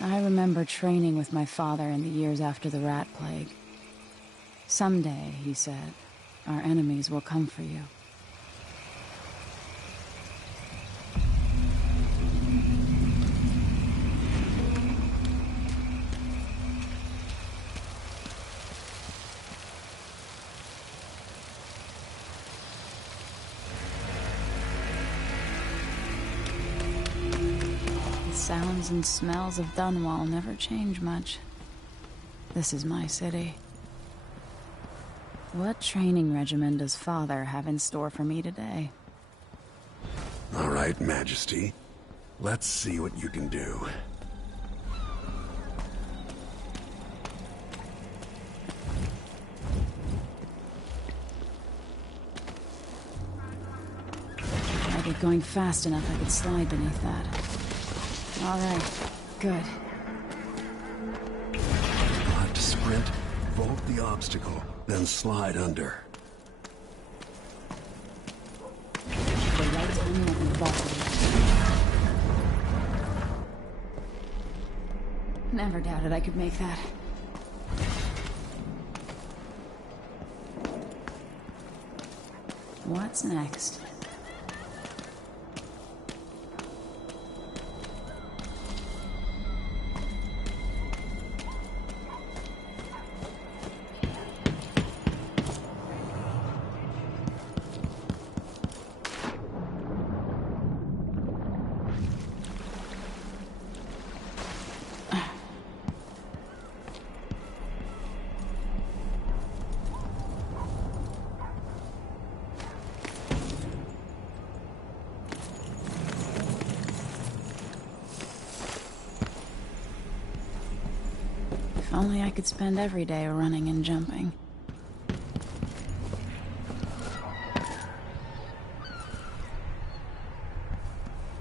I remember training with my father in the years after the rat plague. Someday, he said, our enemies will come for you. Sounds and smells of Dunwall never change much. This is my city. What training regimen does Father have in store for me today? All right, Majesty. Let's see what you can do. If I get going fast enough, I could slide beneath that. All right, good. You'll have to sprint, vault the obstacle, then slide under. The right time I can vault it. Never doubted I could make that. What's next? If only I could spend every day running and jumping.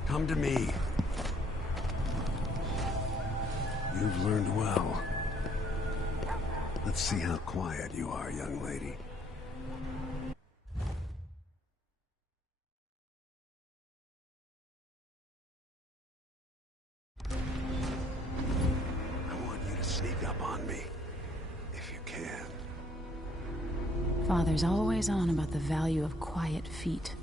Come to me. You've learned well. Let's see how quiet you are, young lady. Sneak up on me, if you can. Father's always on about the value of quiet feet.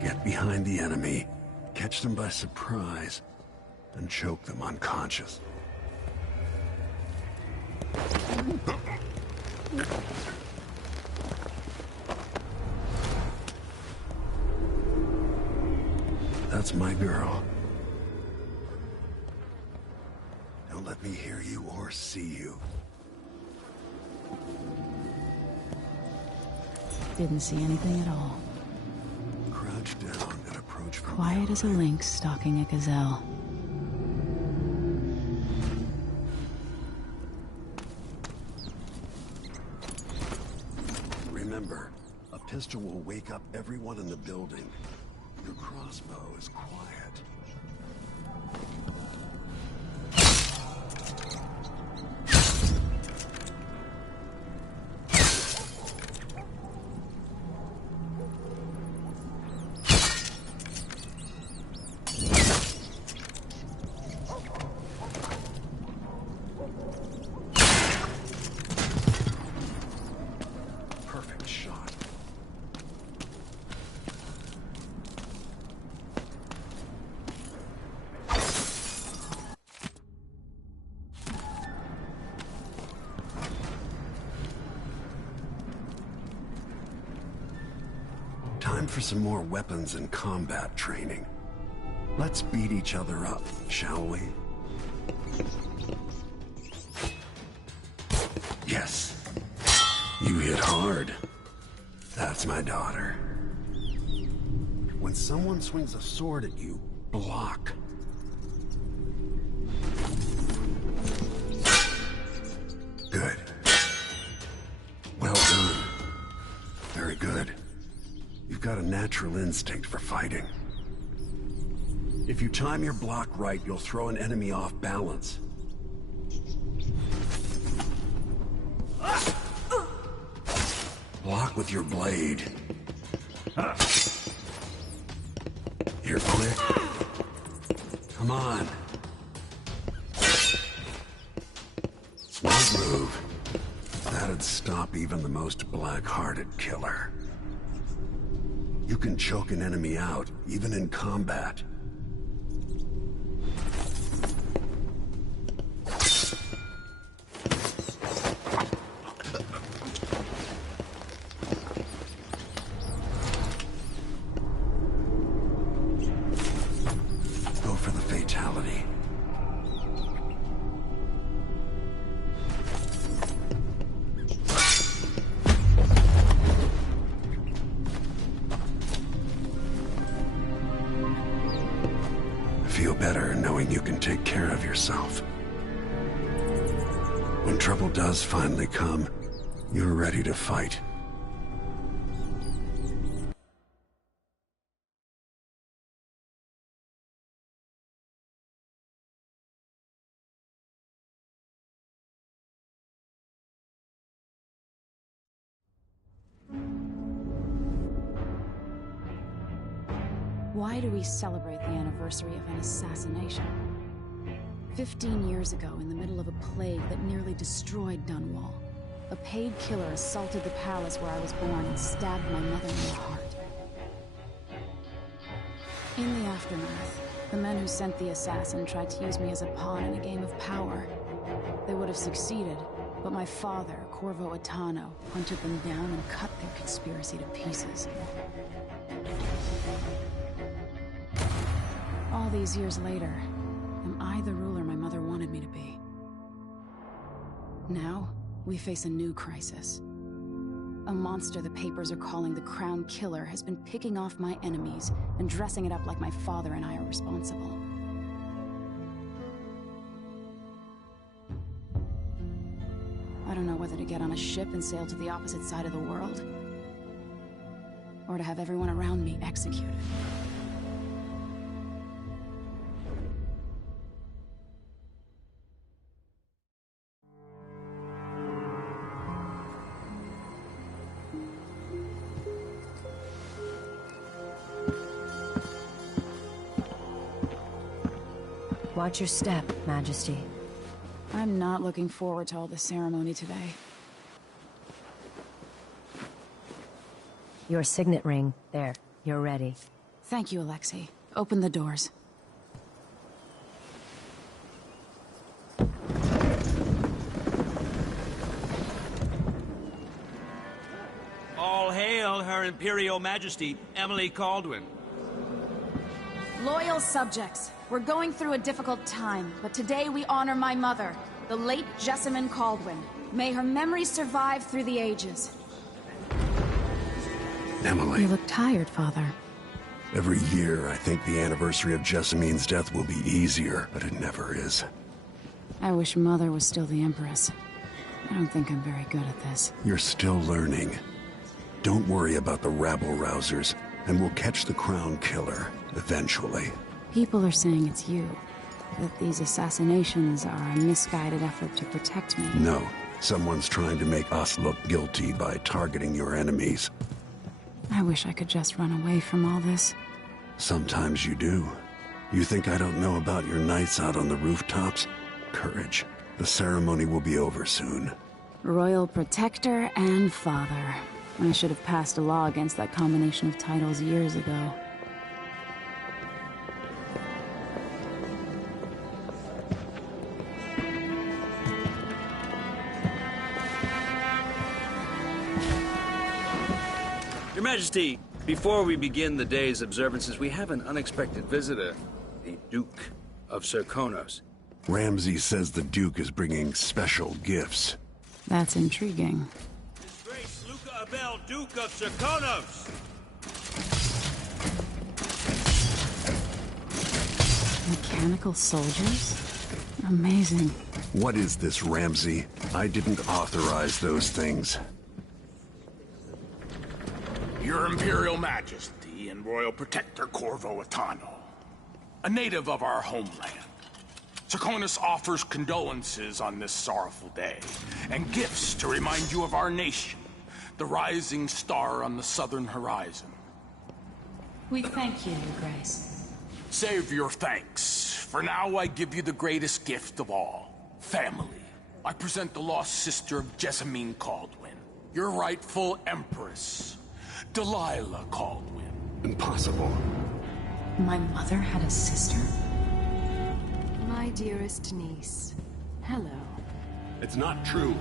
Get behind the enemy, catch them by surprise, and choke them unconscious. That's my girl. Don't let me hear you or see you. Didn't see anything at all. Crouch down and approach from Quiet as a lynx stalking a gazelle. Remember, a pistol will wake up everyone in the building. Your crossbow is quiet. Perfect shot. Time for some more weapons and combat training. Let's beat each other up, shall we? Yes. You hit hard. That's my daughter. When someone swings a sword at you, block. Good. Well done. Very good. You've got a natural instinct for fighting. If you time your block right, you'll throw an enemy off balance. Block with your blade. You're quick. Come on. Smart move. That'd stop even the most black-hearted killer. You can choke an enemy out, even in combat. Go for the fatality. Feel better knowing you can take care of yourself. When trouble does finally come, you're ready to fight. Why do we celebrate the anniversary of an assassination? 15 years ago, in the middle of a plague that nearly destroyed Dunwall, a paid killer assaulted the palace where I was born and stabbed my mother in the heart. In the aftermath, the men who sent the assassin tried to use me as a pawn in a game of power. They would have succeeded, but my father, Corvo Attano, hunted them down and cut their conspiracy to pieces. All these years later, am I the ruler my mother wanted me to be? Now, we face a new crisis. A monster the papers are calling the Crown Killer has been picking off my enemies and dressing it up like my father and I are responsible. I don't know whether to get on a ship and sail to the opposite side of the world, or to have everyone around me executed. Watch your step, Majesty. I'm not looking forward to all the ceremony today. Your signet ring. There. You're ready. Thank you, Alexei. Open the doors. All hail Her Imperial Majesty, Emily Caldwin. Loyal subjects, we're going through a difficult time, but today we honor my mother, the late Jessamine Caldwin. May her memory survive through the ages. Emily. You look tired, Father. Every year, I think the anniversary of Jessamine's death will be easier, but it never is. I wish Mother was still the Empress. I don't think I'm very good at this. You're still learning. Don't worry about the rabble-rousers, and we'll catch the Crown Killer, eventually. People are saying it's you. That these assassinations are a misguided effort to protect me. No. Someone's trying to make us look guilty by targeting your enemies. I wish I could just run away from all this. Sometimes you do. You think I don't know about your nights out on the rooftops? Courage. The ceremony will be over soon. Royal Protector and Father. I should have passed a law against that combination of titles years ago. Your Majesty, before we begin the day's observances, we have an unexpected visitor, the Duke of Serkonos. Ramsay says the Duke is bringing special gifts. That's intriguing. His Grace Luca of rebel Duke of Serkonos! Mechanical soldiers? Amazing. What is this, Ramsey? I didn't authorize those things. Your Imperial Majesty and Royal Protector Corvo Attano, a native of our homeland. Serkonos offers condolences on this sorrowful day, and gifts to remind you of our nation, the rising star on the southern horizon. We thank you, Your Grace. Save your thanks. For now, I give you the greatest gift of all, family. I present the lost sister of Jessamine Caldwin, your rightful Empress, Delilah Caldwin. Impossible. My mother had a sister? My dearest niece, hello. It's not true.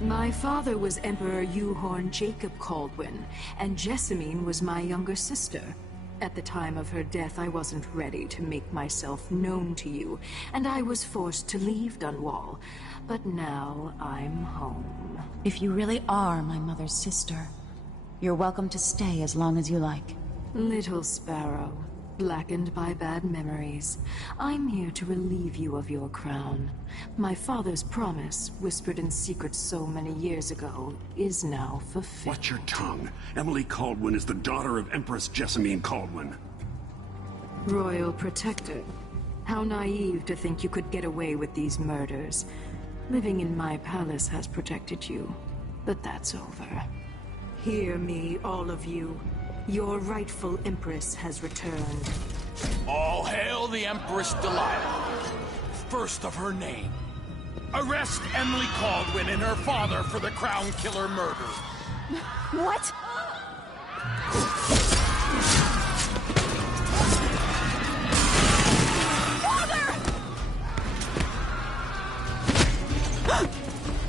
My father was Emperor Euhorn Jacob Caldwin, and Jessamine was my younger sister. At the time of her death, I wasn't ready to make myself known to you, and I was forced to leave Dunwall. But now I'm home. If you really are my mother's sister, you're welcome to stay as long as you like. Little Sparrow, blackened by bad memories, I'm here to relieve you of your crown. My father's promise, whispered in secret so many years ago, is now fulfilled. Watch your tongue. Emily Caldwin is the daughter of Empress Jessamine Caldwin. Royal Protector, how naive to think you could get away with these murders. Living in my palace has protected you, but that's over. Hear me, all of you. Your rightful Empress has returned. All hail the Empress Delilah, first of her name. Arrest Emily Caldwin and her father for the Crown Killer murder. What?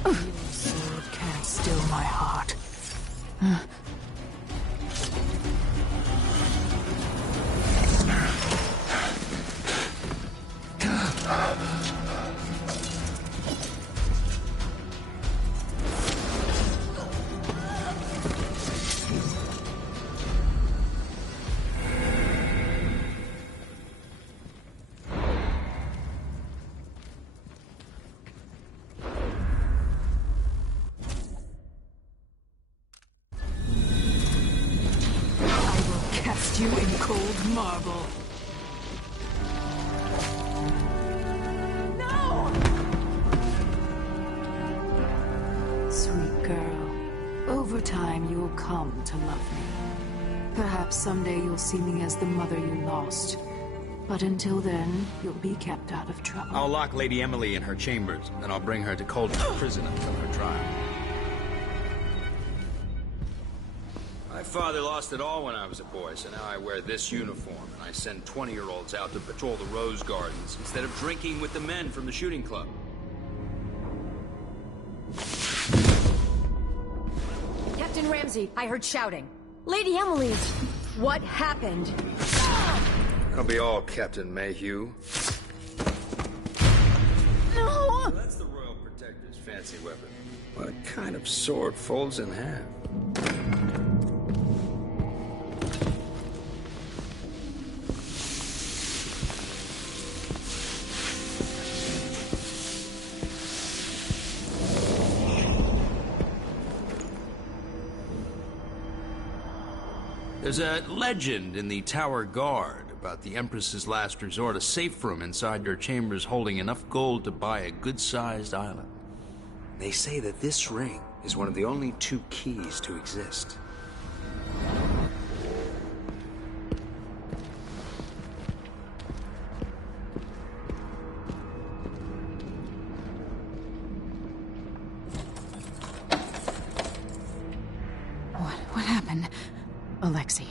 Your sword can't still my heart. You in cold marble. No! Sweet girl, over time you'll come to love me. Perhaps someday you'll see me as the mother you lost. But until then, you'll be kept out of trouble. I'll lock Lady Emily in her chambers, and I'll bring her to Coldman's prison until her trial. My father lost it all when I was a boy, so now I wear this uniform, and I send 20-year-olds out to patrol the rose gardens instead of drinking with the men from the shooting club. Captain Ramsey, I heard shouting. Lady Emily, what happened? That'll be all, Captain Mayhew. No! Well, that's the Royal Protector's fancy weapon. What kind of sword folds in half? There's a legend in the Tower Guard about the Empress's last resort, a safe room inside your chambers holding enough gold to buy a good-sized island. They say that this ring is one of the only 2 keys to exist. What happened? Alexei.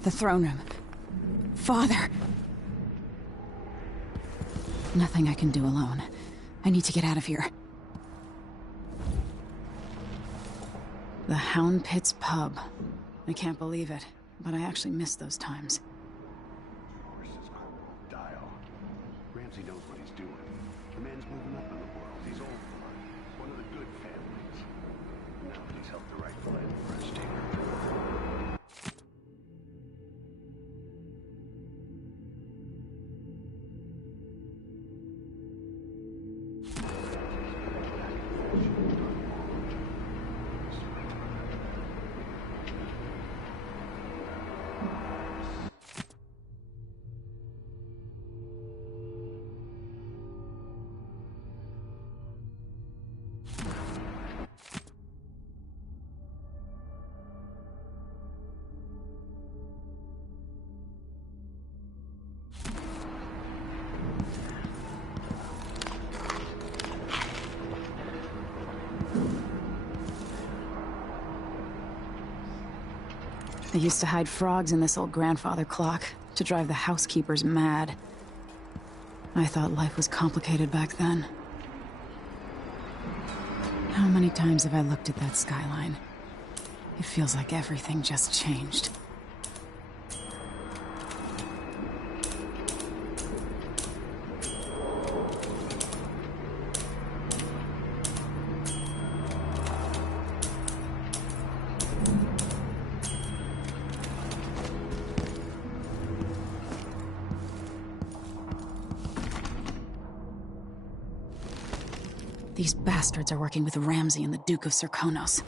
The throne room. Father! Nothing I can do alone. I need to get out of here. The Hound Pit's pub. I can't believe it, but I actually miss those times. Dial. Ramsey knows what he's doing. The man's moving up in the world. He's old. One of the good families. Now he's helped the They used to hide frogs in this old grandfather clock to drive the housekeepers mad. I thought life was complicated back then. How many times have I looked at that skyline? It feels like everything just changed. These bastards are working with Ramsey and the Duke of Serkonos.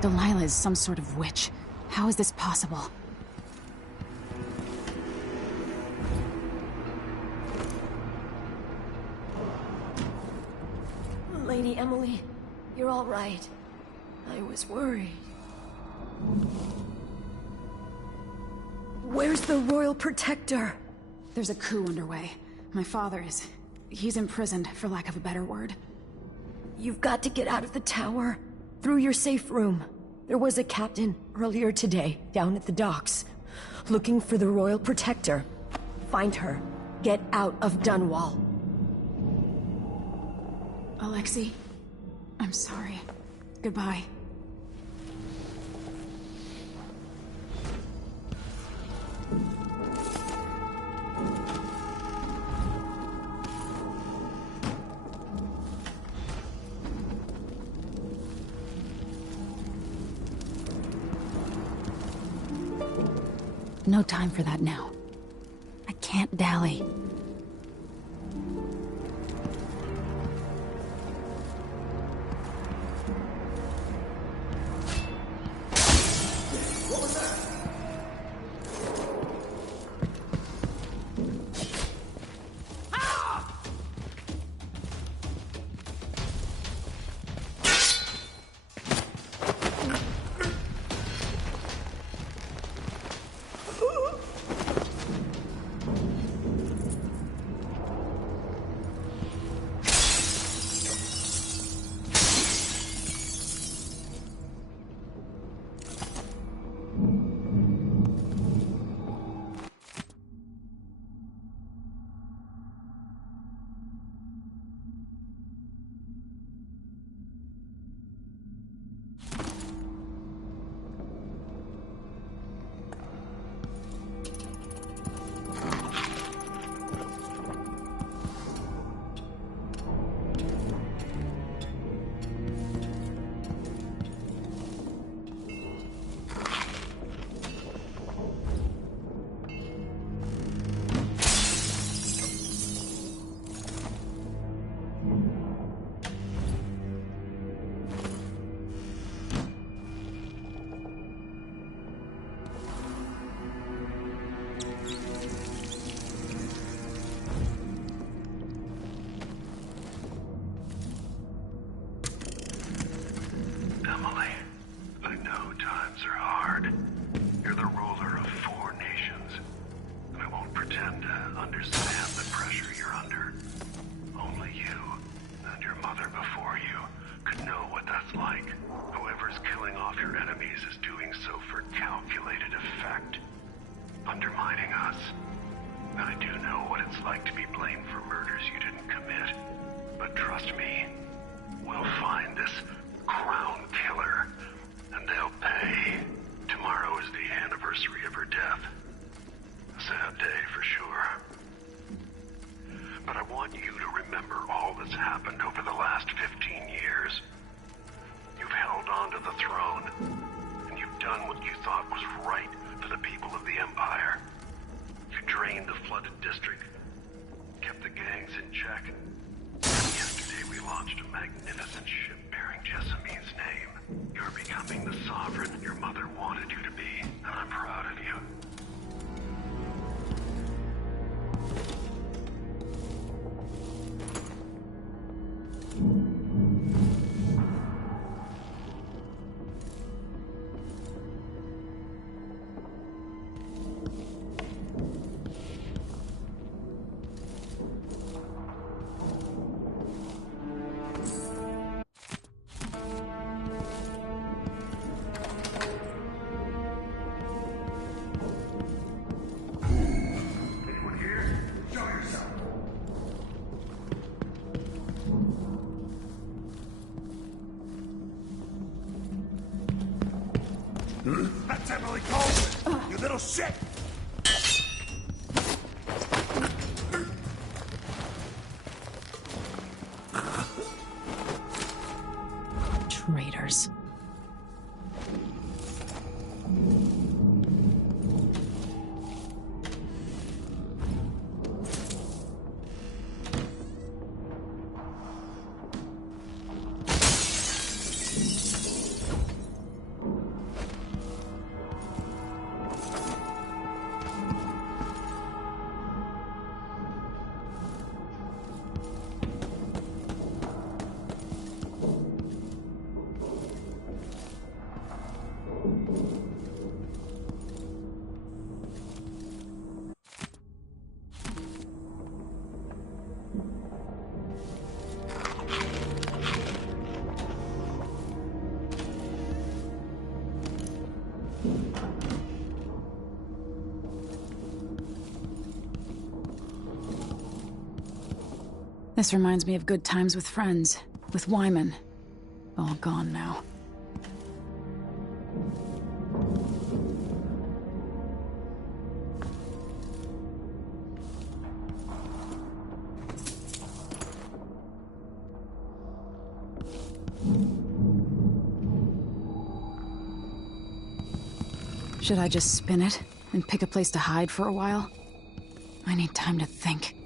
Delilah is some sort of witch. How is this possible? Lady Emily, you're all right. I was worried. Where's the Royal Protector? There's a coup underway. My father is... he's imprisoned, for lack of a better word. You've got to get out of the tower. Through your safe room. There was a captain earlier today, down at the docks, looking for the Royal Protector. Find her. Get out of Dunwall. Alexei, I'm sorry. Goodbye. No time for that now. I can't dally. Emily, I know times are hard. You're the ruler of 4 nations, and I won't pretend to understand the pressure you're under. Only you, and your mother before you, could know what that's like. Whoever's killing off your enemies is doing so for calculated effect, undermining us. I do know what it's like to be blamed for murders you didn't commit, but trust me, we'll find this crown killer, and they'll pay. Tomorrow all that's happened over the last 15 years. You've held on to the throne, and you've done what you thought was right for the people of the Empire. You drained the flooded district, kept the gangs in check. And yesterday we launched a magnificent ship bearing Jessamine's name. You're becoming the sovereign your mother wanted you to be, and I'm proud of you. That's Emily Coleman! You little shit! Traitors. This reminds me of good times with friends, with Wyman. All gone now. Should I just spin it and pick a place to hide for a while? I need time to think.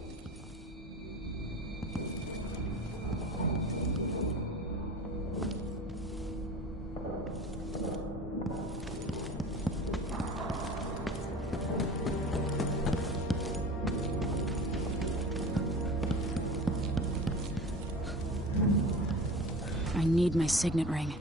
I need my signet ring.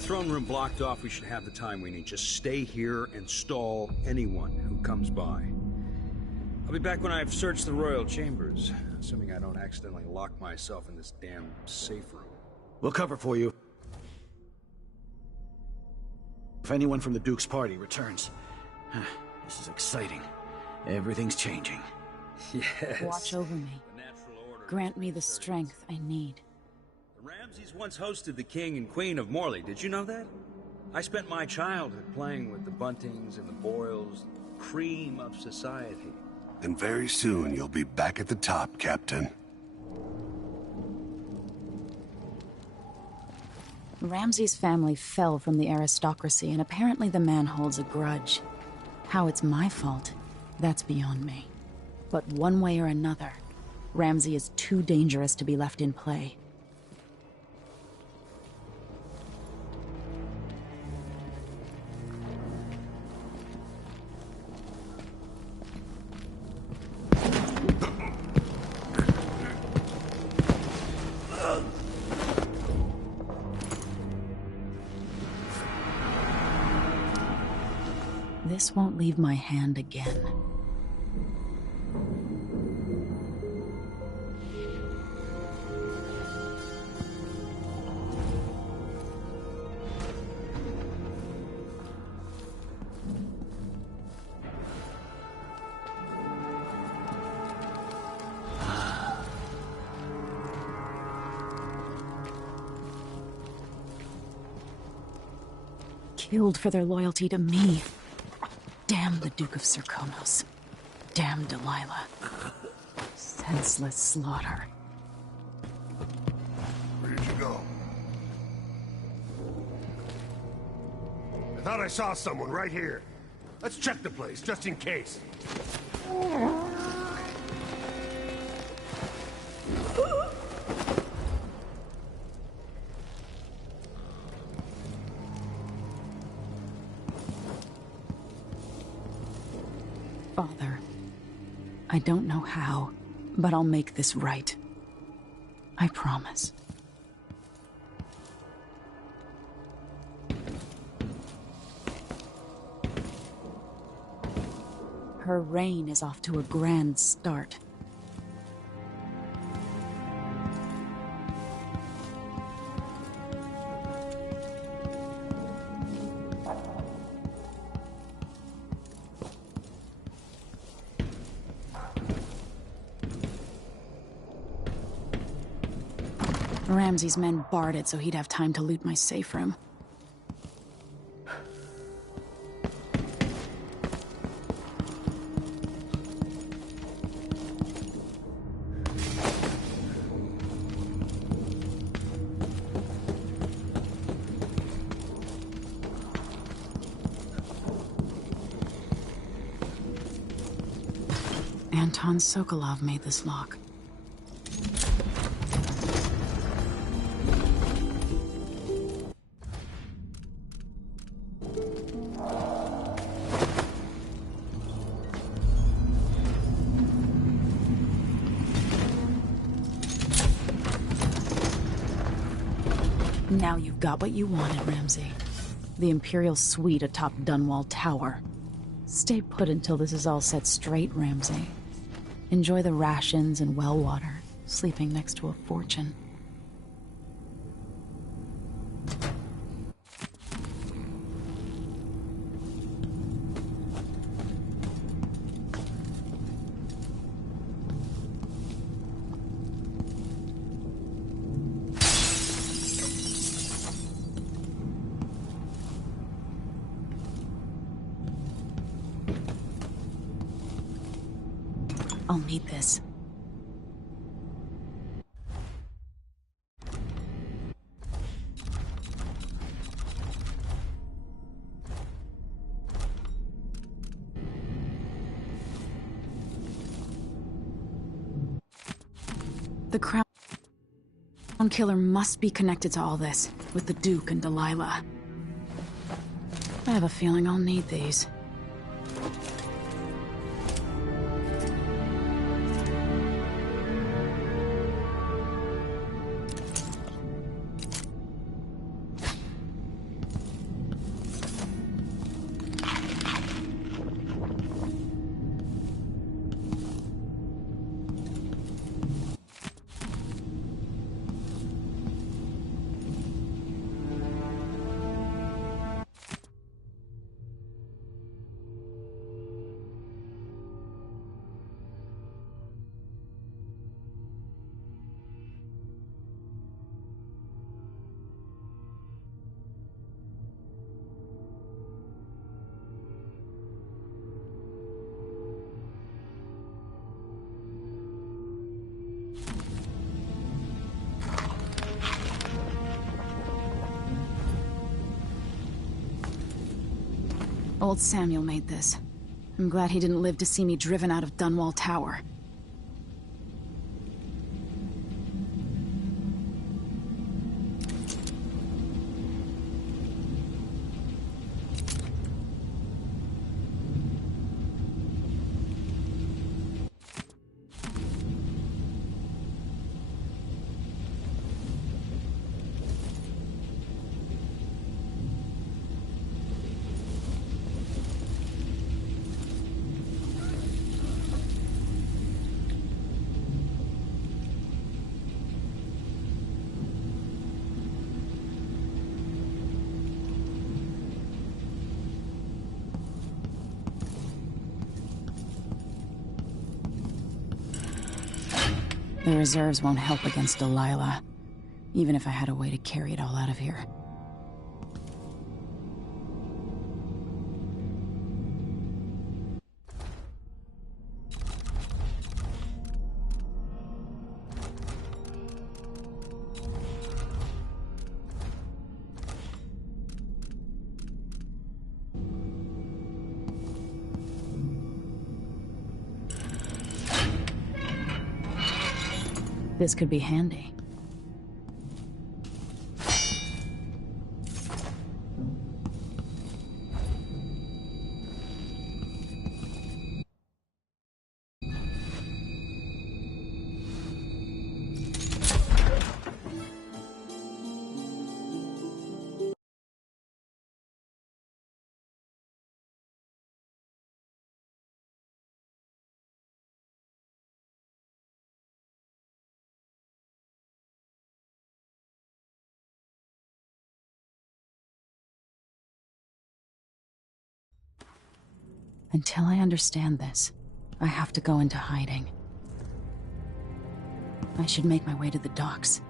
Throne room blocked off, we should have the time we need. Just stay here and stall anyone who comes by. I'll be back when I've searched the royal chambers, assuming I don't accidentally lock myself in this damn safe room. We'll cover for you. If anyone from the Duke's party returns. This is exciting. Everything's changing. Yes. Watch over me. The natural order. Grant me the strength I need. The Ramseys once hosted the King and Queen of Morley. Did you know that? I spent my childhood playing with the Buntings and the Boyles, cream of society. And very soon you'll be back at the top, Captain. Ramsay's family fell from the aristocracy, and apparently the man holds a grudge. How it's my fault, that's beyond me. But one way or another, Ramsay is too dangerous to be left in play. This won't leave my hand again. killed for their loyalty to me. Damn the Duke of Serkonos. Damn Delilah. Senseless slaughter. Where did you go? I thought I saw someone right here. Let's check the place, just in case. Father, I don't know how, but I'll make this right. I promise. Her reign is off to a grand start. Ramsey's men barred it so he'd have time to loot my safe room. Anton Sokolov made this lock. Now you've got what you wanted, Ramsey. The Imperial suite atop Dunwall Tower. Stay put until this is all set straight, Ramsey. Enjoy the rations and well water, sleeping next to a fortune. I'll need this. The Crown Killer must be connected to all this, with the Duke and Delilah. I have a feeling I'll need these. Old Samuel made this. I'm glad he didn't live to see me driven out of Dunwall Tower. The reserves won't help against Delilah, even if I had a way to carry it all out of here. This could be handy. Until I understand this, I have to go into hiding. I should make my way to the docks.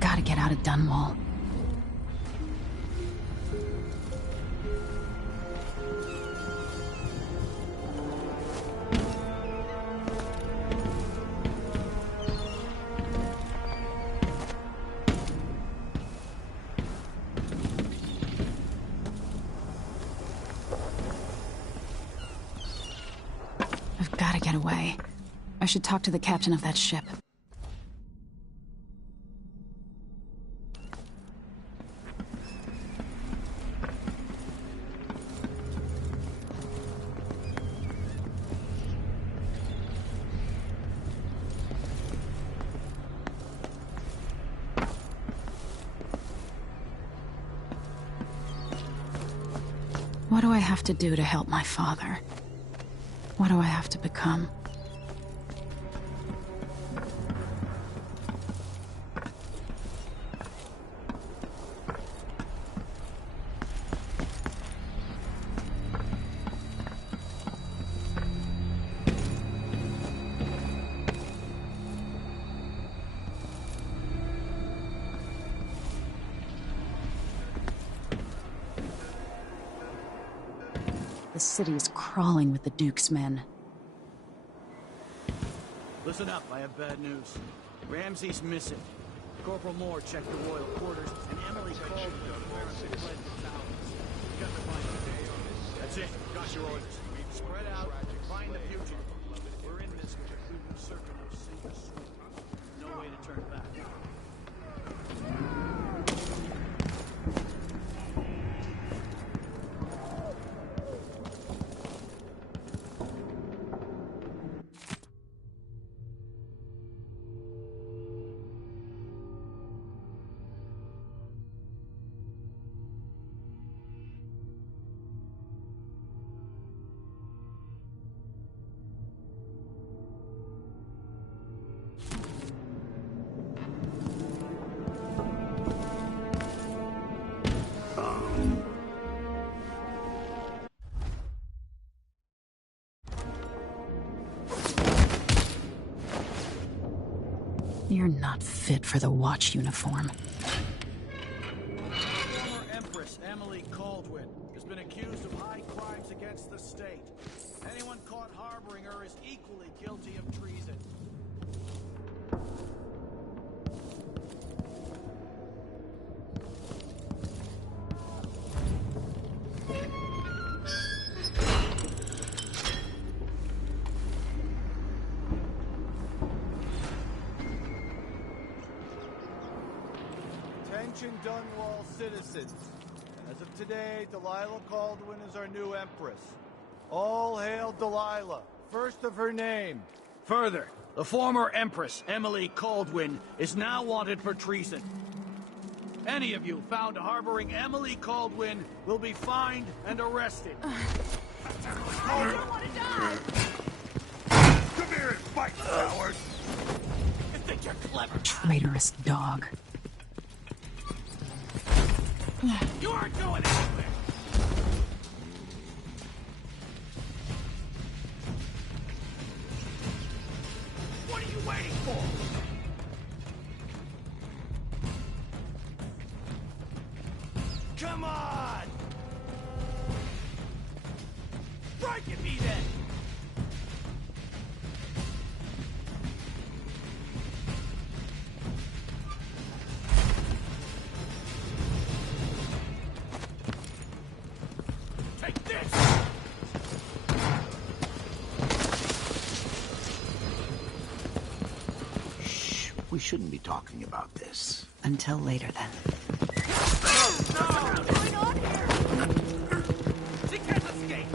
Gotta get out of Dunwall. I've gotta get away. I should talk to the captain of that ship. What do I have to do to help my father? What do I have to become? The city is crawling with the Duke's men. Listen up, I have bad news. Ramsey's missing. Corporal Moore checked the royal quarters, and Emily called me apparently fled the towers. We got to find her. That's it. Got your orders. Spread out, find the fugitive. We're in this with a proven circular sink or swim. No way to turn back. You're not fit for the Watch uniform. Former Empress Emily Caldwin has been accused of high crimes against the state. Anyone caught harboring her is equally guilty of treason. Attention Dunwall citizens. As of today, Delilah Caldwin is our new Empress. All hail Delilah, first of her name. Further, the former Empress, Emily Caldwin, is now wanted for treason. Any of you found harboring Emily Caldwin will be fined and arrested. I don't want to die! Come here and fight, coward! You think you're clever? Traitorous dog. You aren't going anywhere! What are you waiting for? Come on! Strike at me then! Take this! Shh, we shouldn't be talking about this. Until later, then. What's going on here? She can't escape!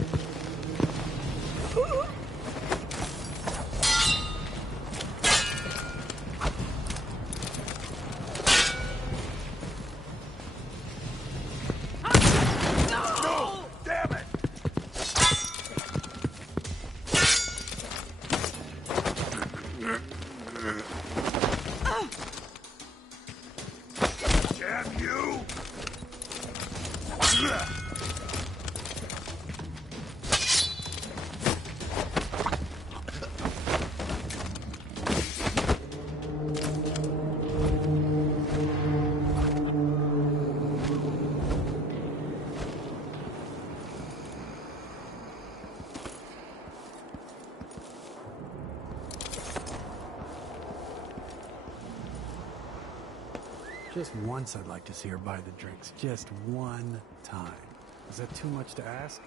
No! Damn it! Damn you! Just once I'd like to see her buy the drinks. Just one time. Is that too much to ask?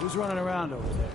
Who's running around over there?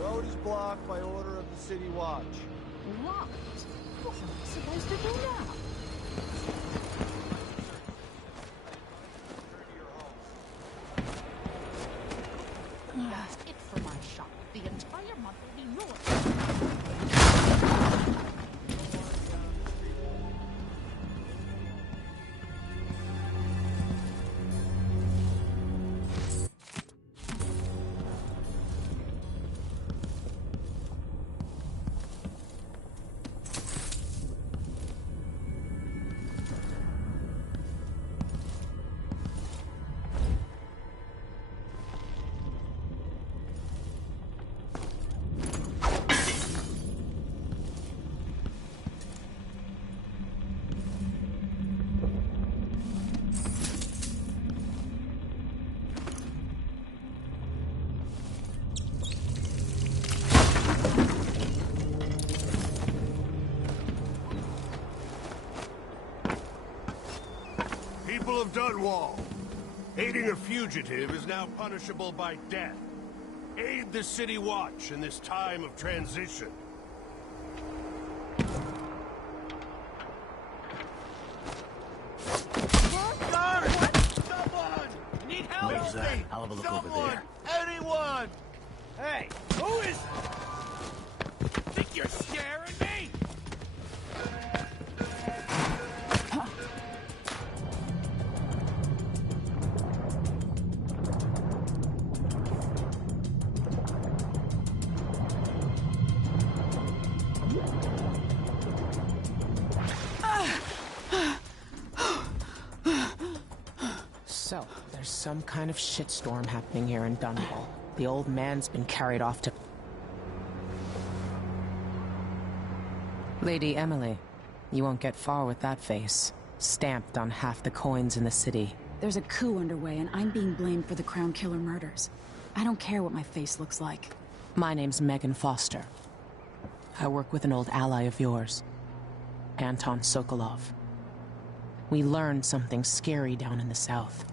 Road is blocked by order of the City Watch. Locked? What am I supposed to do now? It for my shop. The entire month will be yours. People of Dunwall, aiding a fugitive is now punishable by death. Aid the City Watch in this time of transition. Guard! Someone! me! I'll have a look Someone! over there. Anyone! Hey, who is... Think you're scaring me? So, there's some kind of shitstorm happening here in Dunwall. The old man's been carried off to... Lady Emily, you won't get far with that face. Stamped on half the coins in the city. There's a coup underway, and I'm being blamed for the Crown Killer murders. I don't care what my face looks like. My name's Megan Foster. I work with an old ally of yours, Anton Sokolov. We learned something scary down in the south,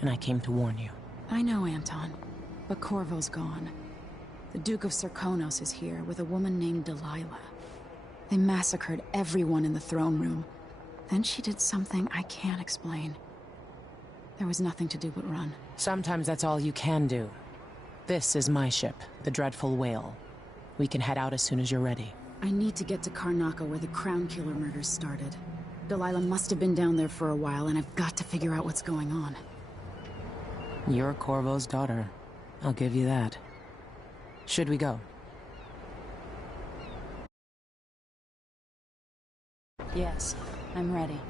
and I came to warn you. I know, Anton, but Corvo's gone. The Duke of Serkonos is here with a woman named Delilah. They massacred everyone in the throne room. Then she did something I can't explain. There was nothing to do but run. Sometimes that's all you can do. This is my ship, the Dreadful Whale. We can head out as soon as you're ready. I need to get to Karnaca where the Crown Killer murders started. Delilah must have been down there for a while, and I've got to figure out what's going on. You're Corvo's daughter. I'll give you that. Should we go? Yes, I'm ready.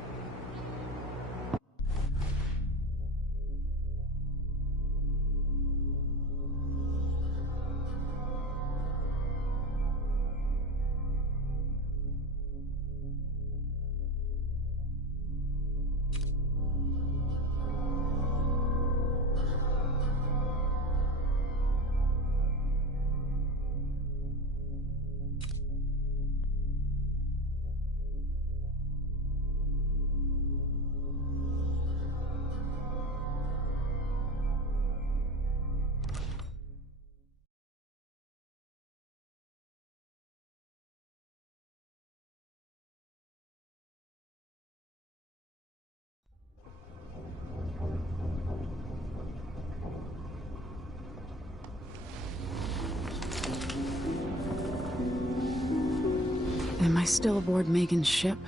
Am I still aboard Megan's ship?